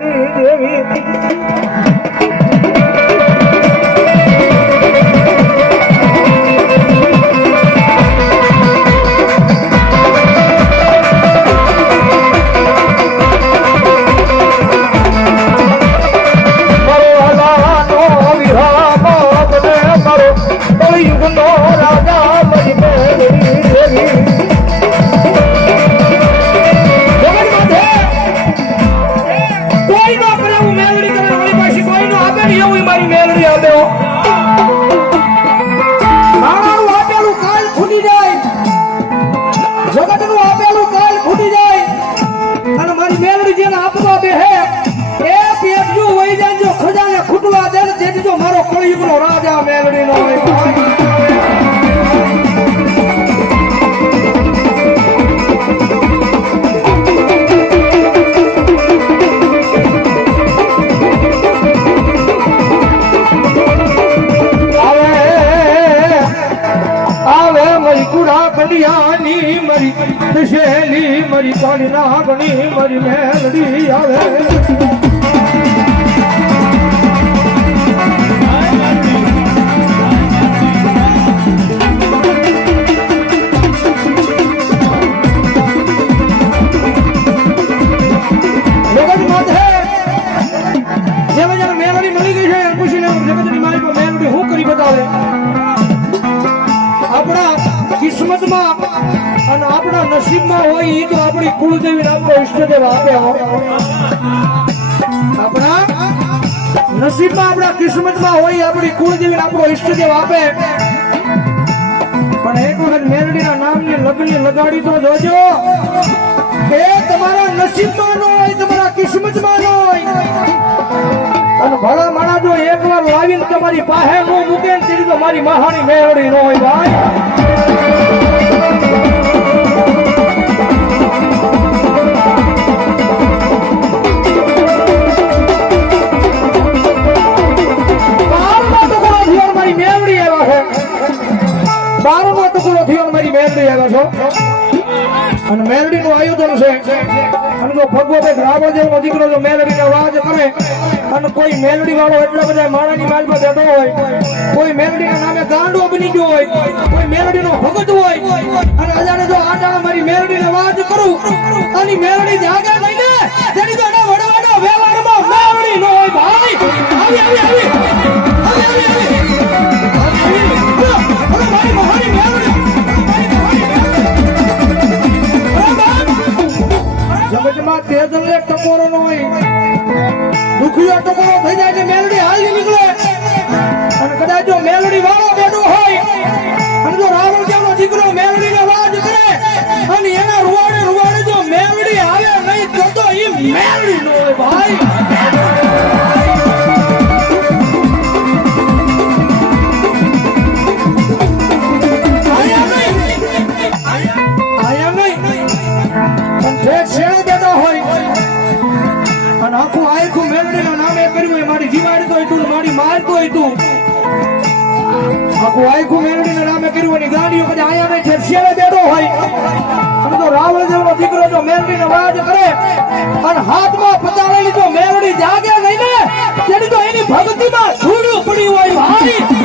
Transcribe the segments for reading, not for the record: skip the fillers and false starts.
મેલડી દેવી રાજા મેલડી નો આવે મરી કુડા કડિયાની મરી દશેલી મરી કાળી નાગણી મરી મેલડી આવે નસીબમાં હોય એ તો આપણી કુળદેવી આપણો ઈષ્ટદેવ આપે આપણા નસીબમાં આપણા કિસ્મતમાં હોય આપણી કુળદેવી આપણો ઈષ્ટદેવ આપે પણ એક વખત મેલડીના નામની લગ્ન લગાડી તો જોજો કે તમારા નસીબમાં ન હોય તમારા કિસ્મતમાં ન હોય અને ભલા માણા જો એકવાર લાવીને તમારી પાસે ન મૂકે ને તેની તો મારી મહાની મેલડી ન હોય ભાઈ અને મેલડી નું આયોજન છે અને જો ભગવત રાવણ જેવો દીકરો જો મેલડી નો વાજ કરે અને કોઈ મેલડી વાળો એટલા બધા માણાની માલમાં બેઠો હોય કોઈ મેલડી ના નામે ગાંડો બની ગયો હોય કોઈ મેલડી નો ભગત હોય અને અજાણે જો આટાણા મારી મેલડી નો વાજ કરું અને મેલડી જાગે નહીં ને તેની તો એના વડવાડો વ્યવહારમાં મેલડી નો હોય ભાઈ આવી આવી આવી આવી આવી મારી મહાની મેલડી જગતમાં તેજલ એક ટકોરો નો હોય દુખિયો ટકોરો થઈ જાય એટલે મેલડી હાલી નીકળે અને કદાચ જો મેલડી વાળો બેઠો હોય અને જો રાવણ જેવો દીકરો મેલડી ને વાજ કરે અને એના રૂવાડે રૂવાડે જો મેલડી આવે નહીં તો એ મેલડી નો હોય ભાઈ દીકરો જો મેલડી ને વાજ કરે અને હાથમાં પતાળેલી જો મેલડી જાગે નહીં ને તેની તો એની ભક્તિમાં ધૂળું પડી હોય ભાઈ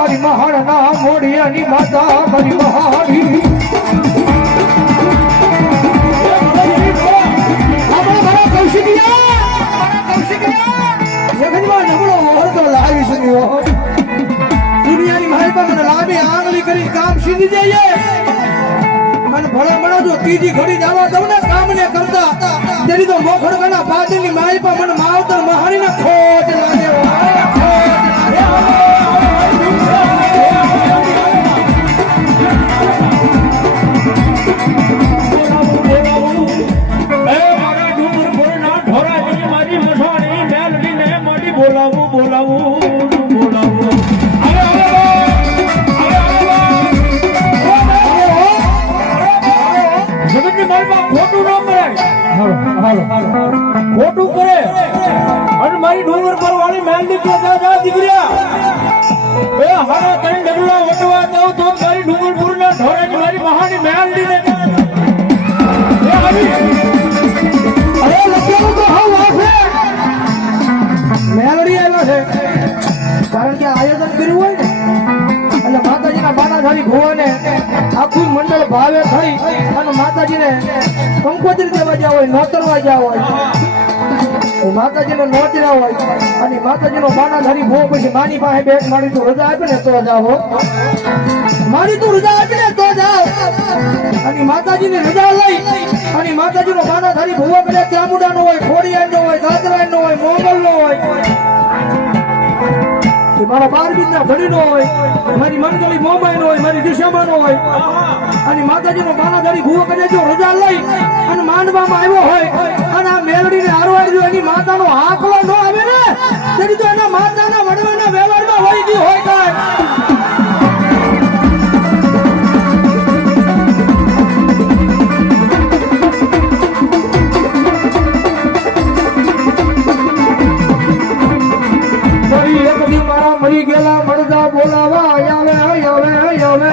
મારી મહાણ ના મોડિયાની માતા મારી મહાણી દુનિયાની મારી પાસે લાંબી આંગળી કરી કામ સીધી જઈએ અને ભલા મણા જો ત્રીજી ઘડી જવા દઉં ને કામ ને કરતા તેની તો મોખડ ગણા પાદરની મારી પાસે મને માવતર મહાણી ને ખોટ લાગે બોલાવું બોલાવું બોલાવું મેલમાં ખોટું ન કરાય ખોટું કરે અને મારી ડુંગર પર વાળી મેલડી કે જા દીકરીયા એ હારા તઈ ડગલા વટવા દઉં તો મારી ડુંગરપુરના ઢોરાની મારી મહાની મેલડીને એ આવી અરે લખેલું તો હાવ વાસે મેલડી આવ્યો છે કારણ કે આયોજન કર્યું હોય ને એટલે માતાજીના બાનાધારી ભુવાને આખું મંડળ ભાવે થઈ અને માતાજીને કંકોત્રી દેવા ગયા હોય નોતરવા ગયા હોય માતાજીને નોતર્યા હોય અને માતાજીનો બાનાધારી ભુવો પછી માની પાસે બેઠ મારી તું રજા આપે ને તો જાઓ મારી તું રજા આપે ને તો જાઓ અને માતાજીની રજા લઈ અને માતાજીનો બાનાધારી ભુવો કદાચ ચામુંડાનો હોય ખોડિયારનો હોય ગાજરાનો હોય મોગલનો હોય મારા 12 બીજના ધણીનો હોય મારી મંગળી મોમાઈનો હોય મારી દિશામાનો હોય અને માતાજીનો બાનાધારી ભુવો કદાચ જો રજા લઈ અને માંડવામાં આવ્યો હોય અને આ મેલડીને હારવાડ્યો એની માતાનો આંકલો ન આવે ને તેથી તો એના માતાના વડવાના વ્યવહારમાં હોય ગઈ હોય કાંઈ મરી ગયેલા મળદા બોલાવા આવે આવે આવે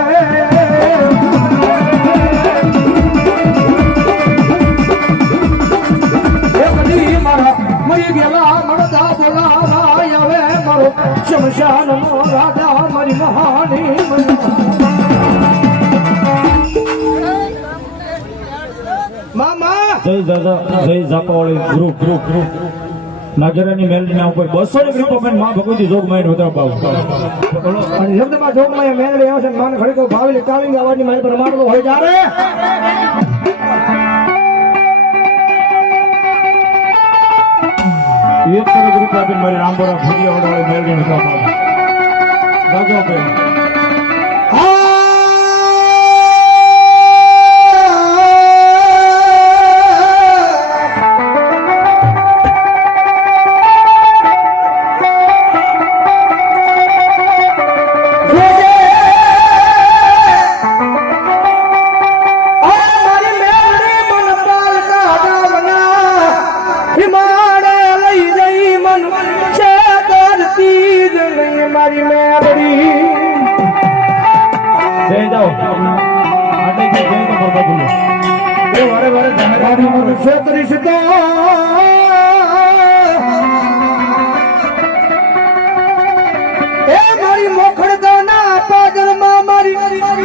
મારા મરી ગયેલા મળદા બોલાવા આવે મારો શમશાન નો રાજા મારી મહાની મામા જય દાદા જય જાપાવાળી ગ્રુપ નાગેરાની મેલડીના ઉપર 200 રૂપિયા માં ભગવતી જોગ માઈન હોતા બાવ અને શબ્દમાં જોગમાં મેલડી આવે છે માન ઘડીકો ભાવેલી કાલિંગ અવાજની મારી પર મારતો હોય જારે એક સર ગ્રુપ આપીને મારી રામપુરા ભૂતિયા વાળી મેલડી હોતા બાવ જાગો બે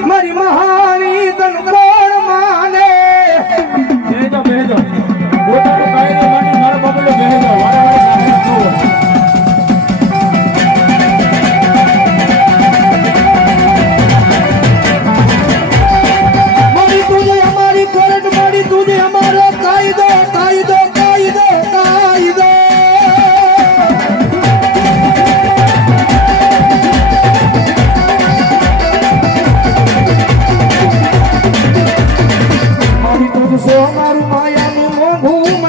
મારી મહાની તન કોણ માને બેજો પોતાનું કાયદો માની મારા બાબલો બેજો વારે મારી તુજે અમારી કોર્ટ મારી તુજે અમારો કાયદો કાયદો કાયદો કાયદો મારું માયાનું મોઘું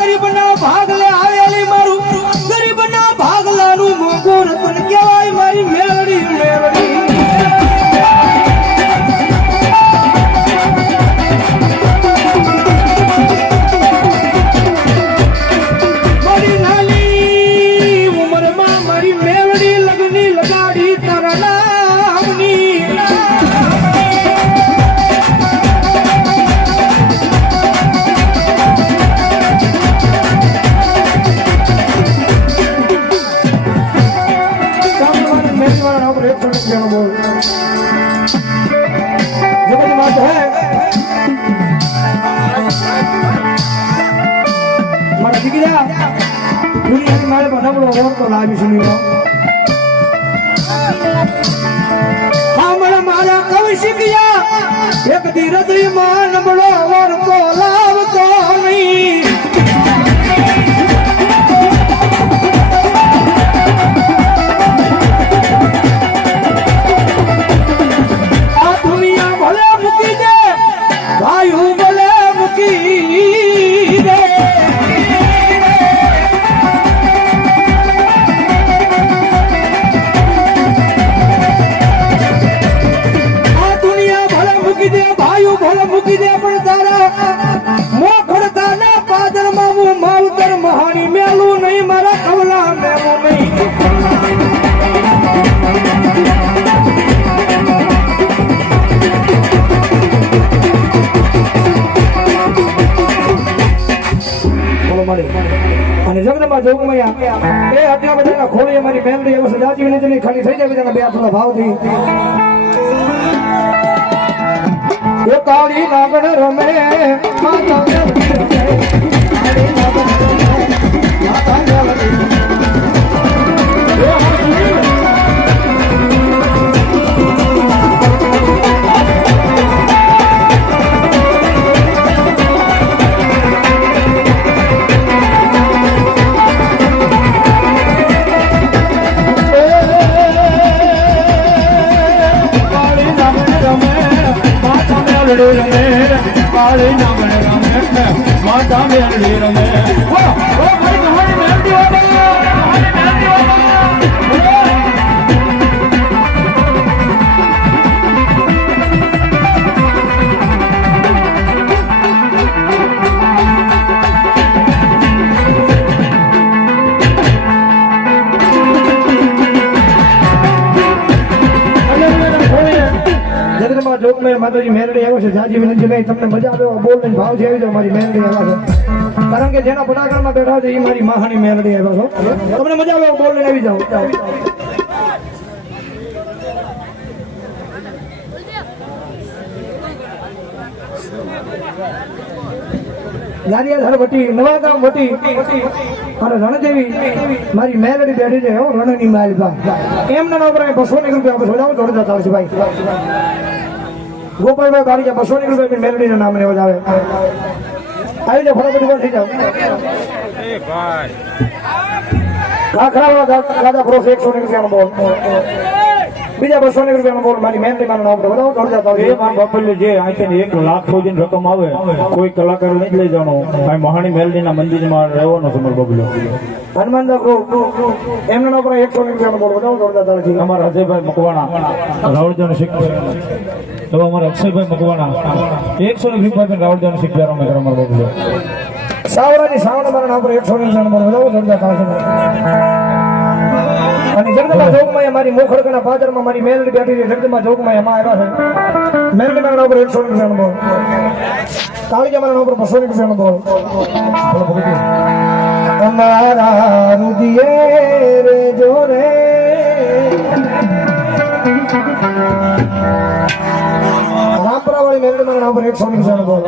ગરીબના ભાગલે આવેલી મારું ગરીબના ભાગલાનું મોઘું રતન કહેવાય મારી મેલડી મારી નાની ઉંમરમાં મારી મેલડી લગની લગાડી તારા નામની મારા દીકરા દુનિયાની મારે નબળો ઓળતો લાવી સુની મારા કૌશિકિયા એક દી હૃદયમાં નબળો ઓળતો લાવતો નહીં મોખડતાના પાદરમાં હું માવતર મહાની મેલું નહીં મારા કવલા મેલું નહીં અને જગદંબા જોગમૈયા એ આટલા બધાના ખોળી અમારી મેમરી એવો સજાતી નથી ખાલી થઈ જાય બધાના બે આટલા ભાવથી એ કાળી નાગણ રમે માતા કાળી નાગણ રમે માતા માતા મેલડી રમે જોગમેર માતાજી મેલડી આવ્યો છે જાજી વિનંતી નહીં તમને મજા આવે બોલ ને ભાવ થી આવી જાય મારી મેલડી આવ્યા છે કારણ કે જેના પડાગરમાં બેઠા છે એ મારી મહાની મેલડી આવ્યા છો તમને મજા આવે બોલ ને આવી જાઓ લારિયા વટી નવા ગામ વટી અને રણદેવી મારી મેલડી બેઠી છે હો રણની માલબા એમના નામ પર 200 રૂપિયા આપણે સોજાવ જોડે જતા છે ભાઈ ગોપાલભાઈ બારીજા 200 રૂપિયા મેલડી ના નામ ને વધાવે આવી જાવ ફટાફટ ઉભા થઈ જાવ એ ભાઈ કાકરાવાળા દાદા પ્રોસ 100 રૂપિયાનો બોલ બીજા 200 રૂપિયાનો બોલ મારી મેલડી માનું નામ બતાવો જોડે જતા એ માન બાપલ્ય જે આઈથી 1 લાખ સુધીની રકમ આવે કોઈ કલાકાર નહીં લઈ જવાનો ભાઈ મહાની મેલડીના મંદિરમાં રહેવાનો સમર બબલ્યો હનુમાનદા ગ્રુપ એમના નામ પર 100 રૂપિયાનો બોલ બતાવો જોડે જતા છે અમારા અજયભાઈ મકવાણા રાવળજન શીખ તો અમારા અક્ષયભાઈ મકવાણા 100 રૂપિયા રાવળજન શીખ અમે અમારા બબલ્યો સાવરાની સાવણ મારા નામ પર 100 રૂપિયાનો બોલ બતાવો જોડે જતા છે અને જગદંબા જોગમાં મારી મોખડકના પાદરમાં મારી મેલડી બેઠી છે જગદંબા જોગમાં એમાં આવ્યા છે મેલડી મારા ઉપર 100 રૂપિયાનો બોલ કાળીજા મારા ઉપર 200 રૂપિયાનો બોલ અમારા રુદિયે રે જોરે રામપુરા વાળી મેલડી મારા ઉપર 100 રૂપિયાનો બોલ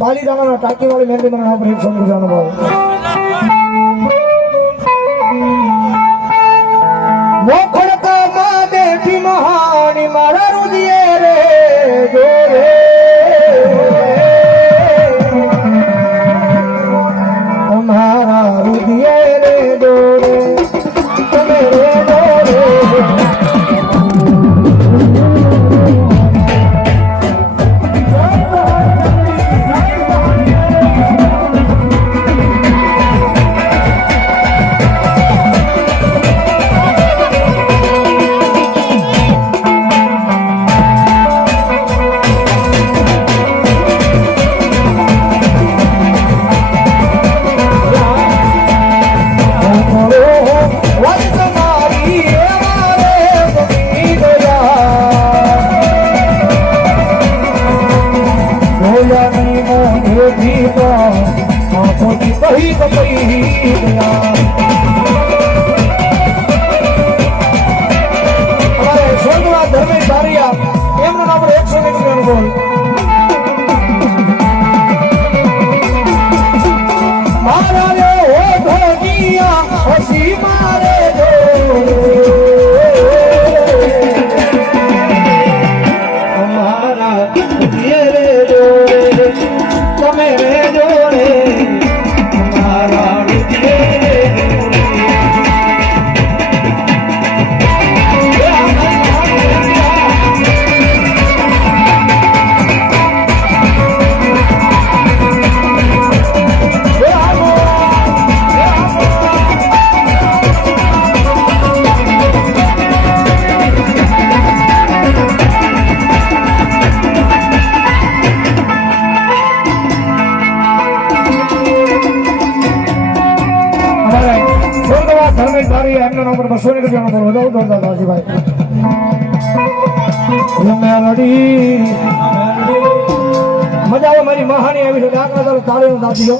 પાલીતાણાના ટાંકી વાળી મેલડી મારા ઉપર 100 રૂપિયાનો બોલ મોખડકામાં બેઠી મહાની મારા રુદિયે રે જોરે અમારા રુદિયે રે જોરે તમે રે જોરે મેલડીના ઉપર 200 રૂપિયાનો બોલ વધાવો જોરદાર દાસીભાઈ મેલડી મજા આવે મારી મહાની આવી છે દાખલા તારે તાળીનો દાદીઓ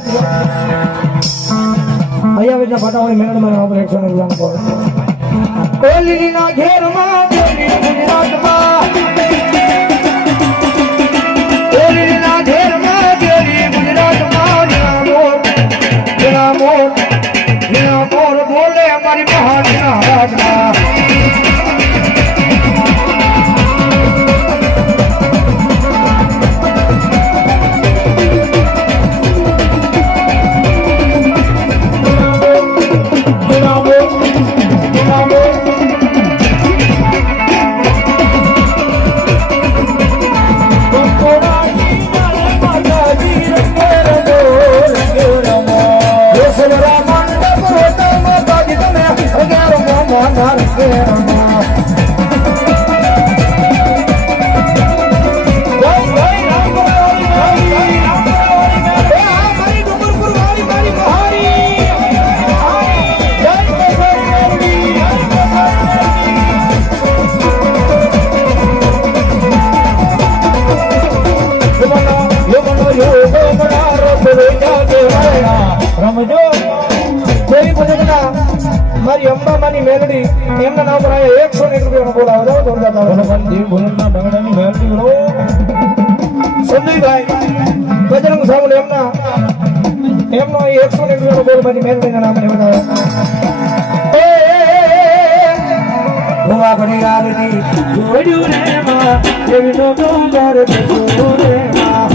અહીંયા વેચના ફટાવાળી મેલડી મને આપણે 100 રૂપિયાનો બોલ ઓલીના ઘેરમાં ગોરી ગુજરાતમાં ઓલીના ઘેરમાં ગોરી ગુજરાતમાં જરા મોર બોલે અમારી મહાનના રાજમાં રમજો કોઈ ભજનના મારી અંબામાની મેલડી એમના નામ પર આયા 101 રૂપિયાનો બોલાવો જાવ જોરદાર ભગવાન દેવ ભોલના બંગડાની મેલડી લો સંજયભાઈ બજરંગ સામુલ એમનો 101 રૂપિયાનો બોલ મારી મેલડીના નામે બતાવે ભવા ભણી આરતી જોડ્યું રે માં એવી નો ડોંગર બેસો રે માં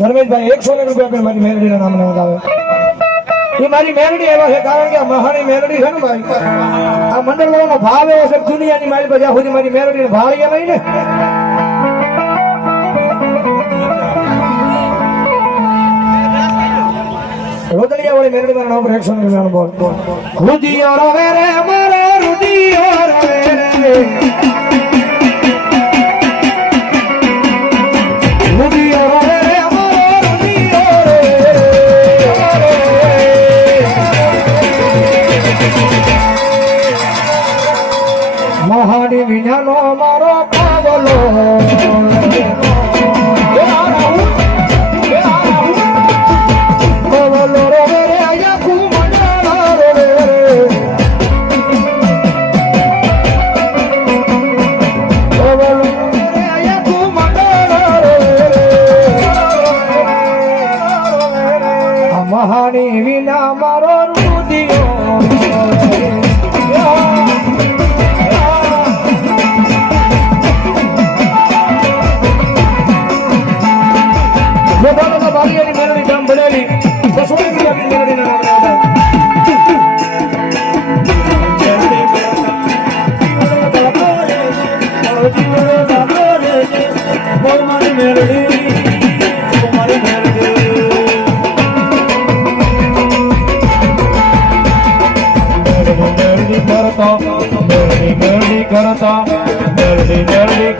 ધર્મેશભાઈ 101 રૂપિયા મારી મેલડીના નામને વધાવે એ મારી મેલડી આવ્યા છે કારણ કે આ મહાની મેલડી છે ને ભાઈ આ મંડળનો ભાવ એવો છે દુનિયાની મારી પાસે સુધી મારી મેલડી ભાવ એ નહીં ને રોદલિયા વાળી મેલડી મારા નામ પર 100 રૂપિયાનો બોલ રુદિયો રવે રે મારે રુદિયો રવે રે રુદિયો રવે મહાની વિનાનો મારો પાવલો પાવલો રે રે આયા મંડળ રે પાવલો રે આયા મંડળ રે મહાની વિના મારો રુદિયો બાલિયાની મેલડી કામ બનાવી 200 રૂપિયા મેલડીના નામે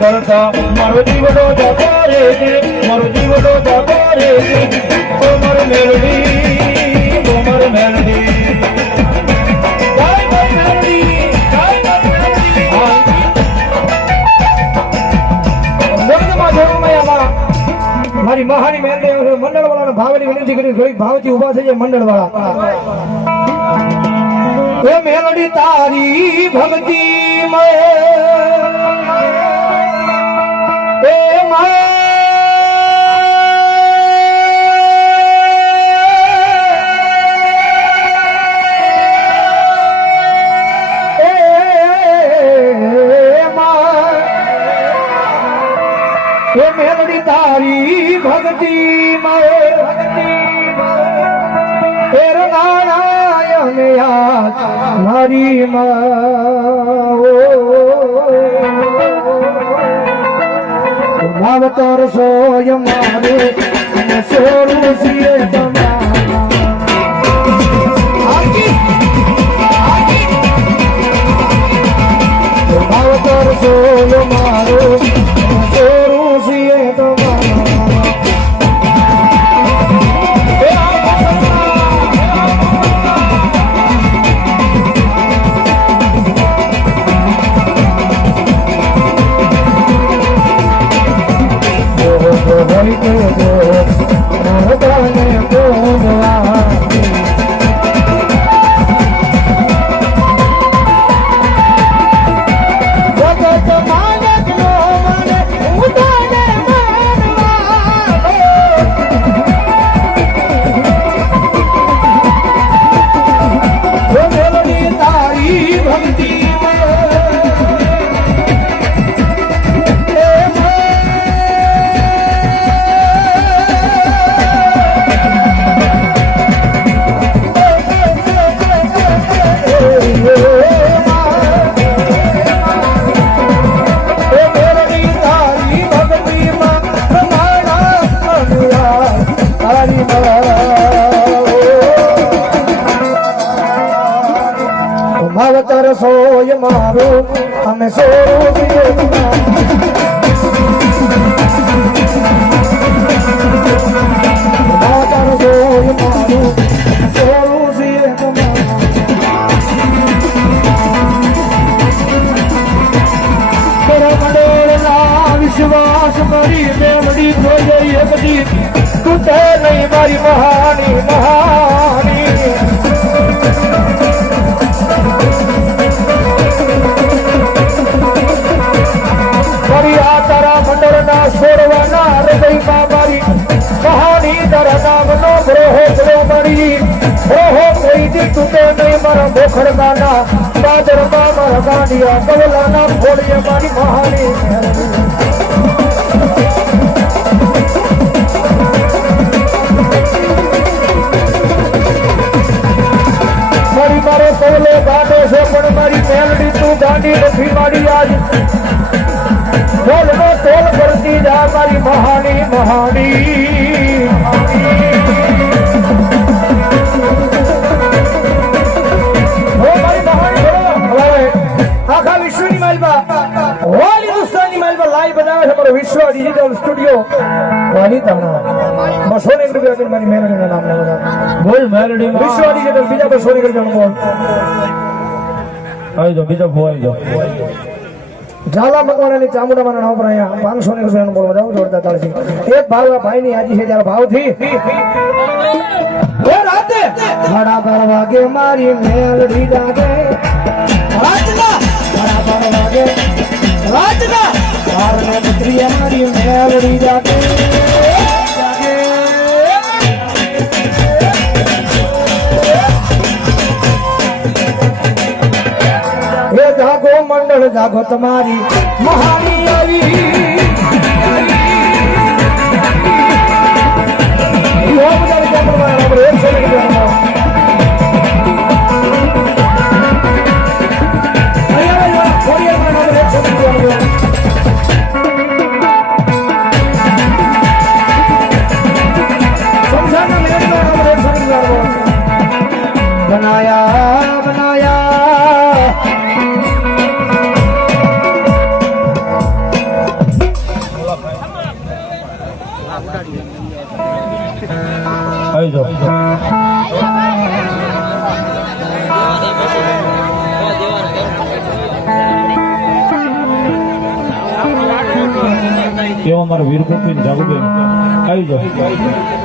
કરતા મારો જીવડો જતો રે મારો જીવડો જતો રે ઓ મારો મેલડી ઓ મારો મેલડી મારી મહાની મેલડી મંડળ વાળાને ભાવની વિનંતી કરી થોડીક ભાવથી ઉભા થઈ જાય મંડળ વાળા એ મેલડી તારી ભક્તિ એ મેલડી તારી ભક્તિ નારાયણ યાદ મારી માવતર સોય મારે સોરું સિએ માવતર સોય મારો સોરું સિએ માવતર સોય મારો અમે સોરું સિએ માવતર સોય મારો સોરું સિએ વિશ્વાસ મારી મેમડી થઈ ગઈ બધી તું તે નહીં મારી મહાની મારી આ તારા મંડળના સોરવાના હૃદયમાં મારી કહાની તારા નામનો બ્રોહો બ્રો મારી બ્રોહો કોઈ દી તૂટે નહીં મારા મોખડકાના દાદરમાં મારા ગાંડિયા કવલાના ફોડીએ મારી મહાની મારી મારો કવલો ગાંડો છે પણ મારી મેલડી તું ગાંડી નથી મારી આજ બોલનો તોલ કરતી જા મારી મહાની આખા વિશ્વની માલમાં હોલ હિન્દુસ્તાનની માલમાં લાઈવ બનાવે છે મારો વિશ્વ ડિજિટલ સ્ટુડિયો વાલી તાણા 200 રૂપિયા મારી મેલડીના નામને બધા બોલ મેલડી વિશ્વ ડિજિટલ બીજા 200 રૂપિયા બોલ આવી જાઓ બીજા ભોવાઈ જાઓ ઝાલા મકવાણાની ચામુંડામાના નામ પર અહીંયા 500 રૂપિયાનું બોલ વધાવો જોડતા તાળથી એક ભાવ ભાઈની આજી છે ત્યારે ભાવથી એ રાતે 12:30 વાગે મારી મેલડી જાગે રાતના 12:30 વાગે રાતના 12:30 મારી મેલડી જાગે જાગો મંડળ જાગો તમારી મહાની આવી બનાયા આવી જાઓ કેવો મારો વીર કુપી જાગુબેન આવી જાઓ